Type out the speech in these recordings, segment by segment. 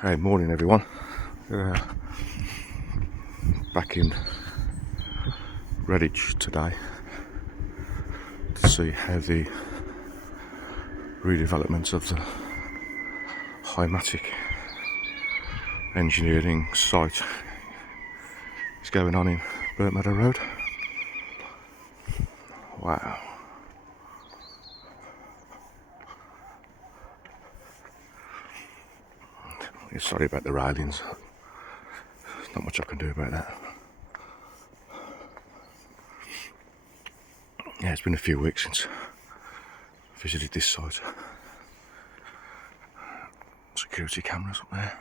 Hey, morning everyone. Back in Redditch today to see how the redevelopment of the Hymatic engineering site is going on in Burnt Meadow Road. Wow. Sorry about the railings. There's not much I can do about that. Yeah, it's been a few weeks since I visited this site. Security cameras up there.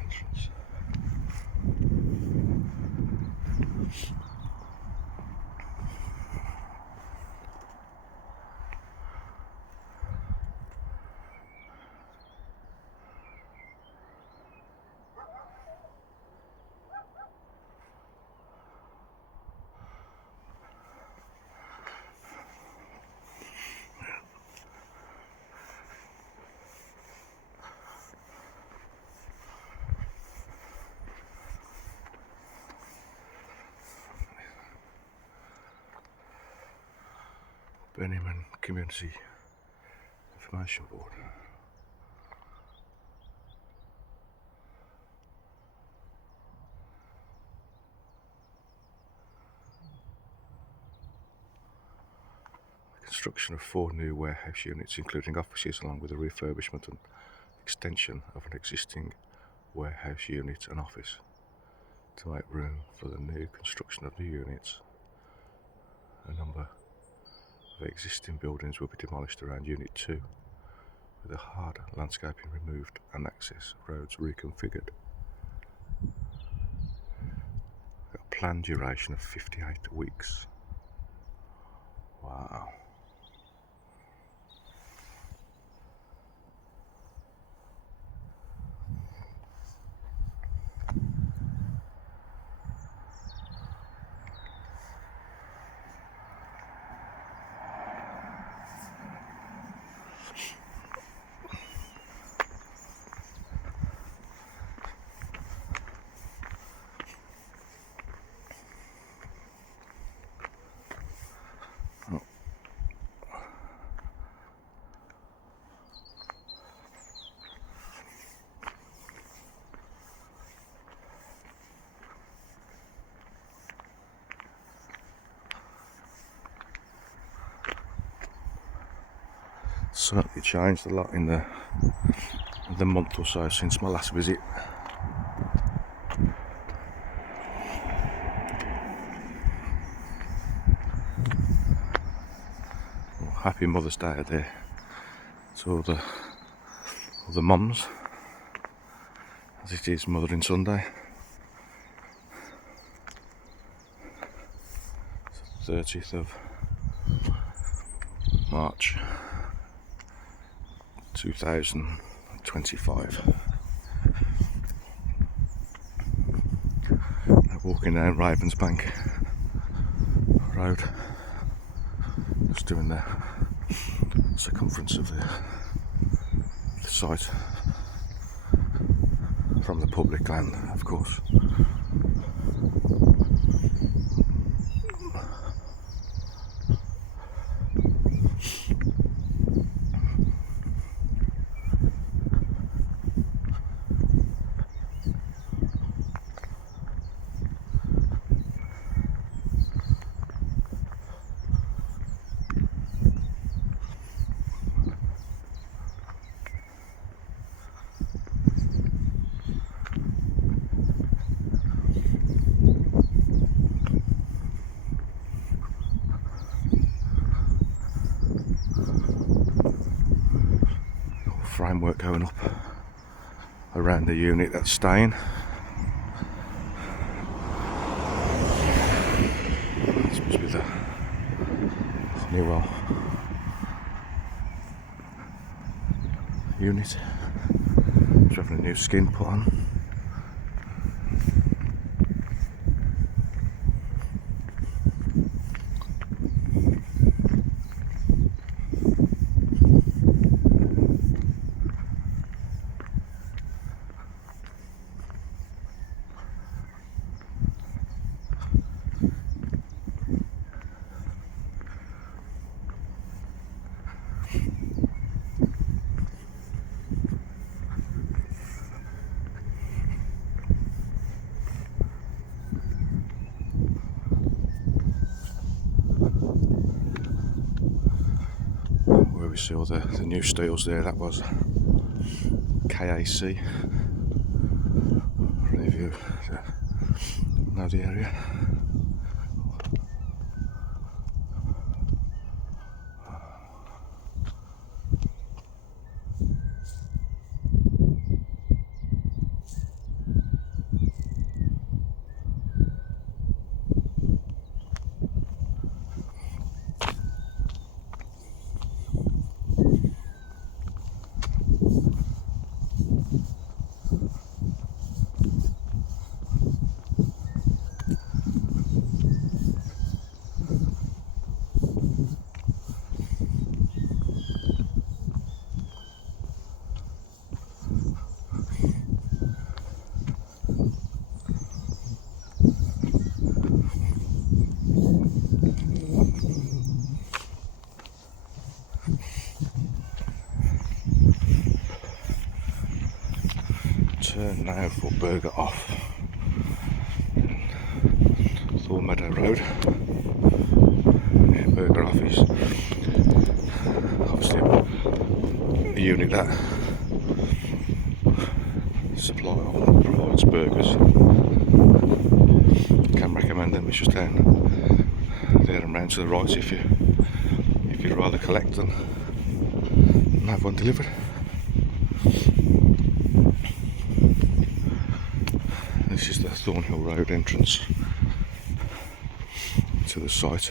Entrance. Birmingham Community Information Board. Construction of 4 new warehouse units, including offices, along with a refurbishment and extension of an existing warehouse unit and office to make room for the new construction of new units. A number of existing buildings will be demolished around Unit 2, with the hard landscaping removed and access roads reconfigured. A planned duration of 58 weeks. Wow. Certainly changed a lot in the month or so since my last visit. Well, happy Mother's Day out there to all the mums, as it is Mothering Sunday. It's the 30th of March 2025. Walking down Ravensbank Road, just doing the circumference of the site from the public land, of course. Framework going up around the unit that's staying. This must be the Honeywell unit. Seems to have a new skin put on. Where we saw the new steels there, that was KAC. For any of you that know the area. Turn now for Burger Off, Thorn Meadow Road. Yeah, Burger Off is obviously a unit that provides burgers. Can recommend them. It's just down there and round to the right if you'd rather collect and have one delivered. This is the Thornhill Road entrance to the site.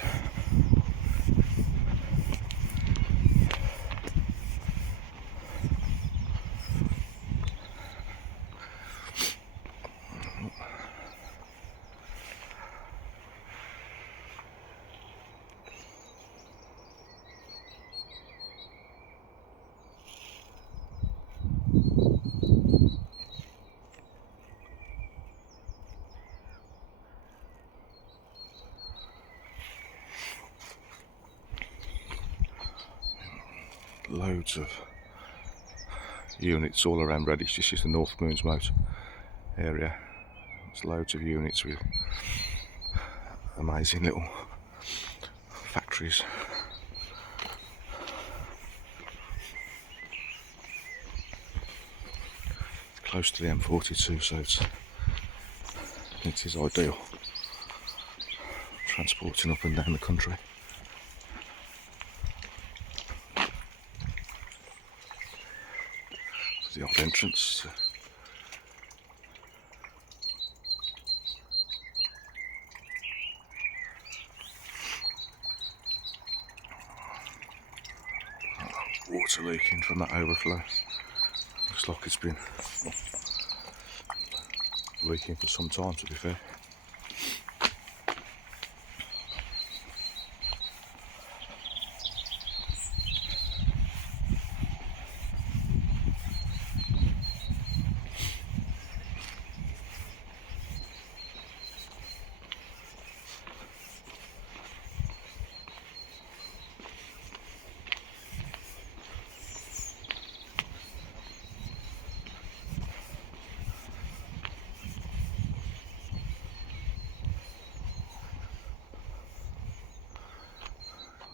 Loads of units all around Redditch. This is the North Moons Moat area. There's loads of units with amazing little factories. It's close to the M42, so it is ideal transporting up and down the country. The old entrance. Water leaking from that overflow. Looks like it's been leaking for some time, to be fair.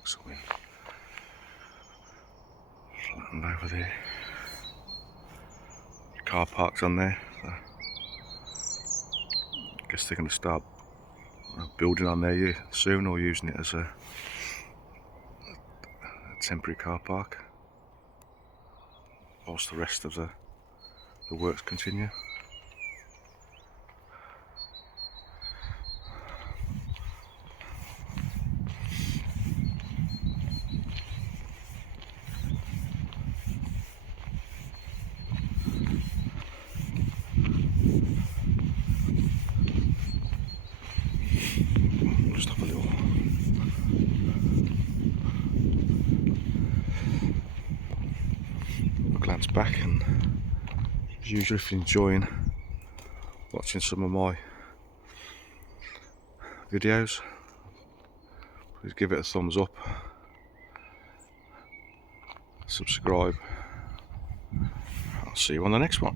So we're flattened over there. Car parks on there. So I guess they're going to start building on there soon, or using it as a temporary car park whilst the rest of the works continue. back, and as usual, if you're enjoying watching some of my videos, please give it a thumbs up, subscribe. I'll see you on the next one.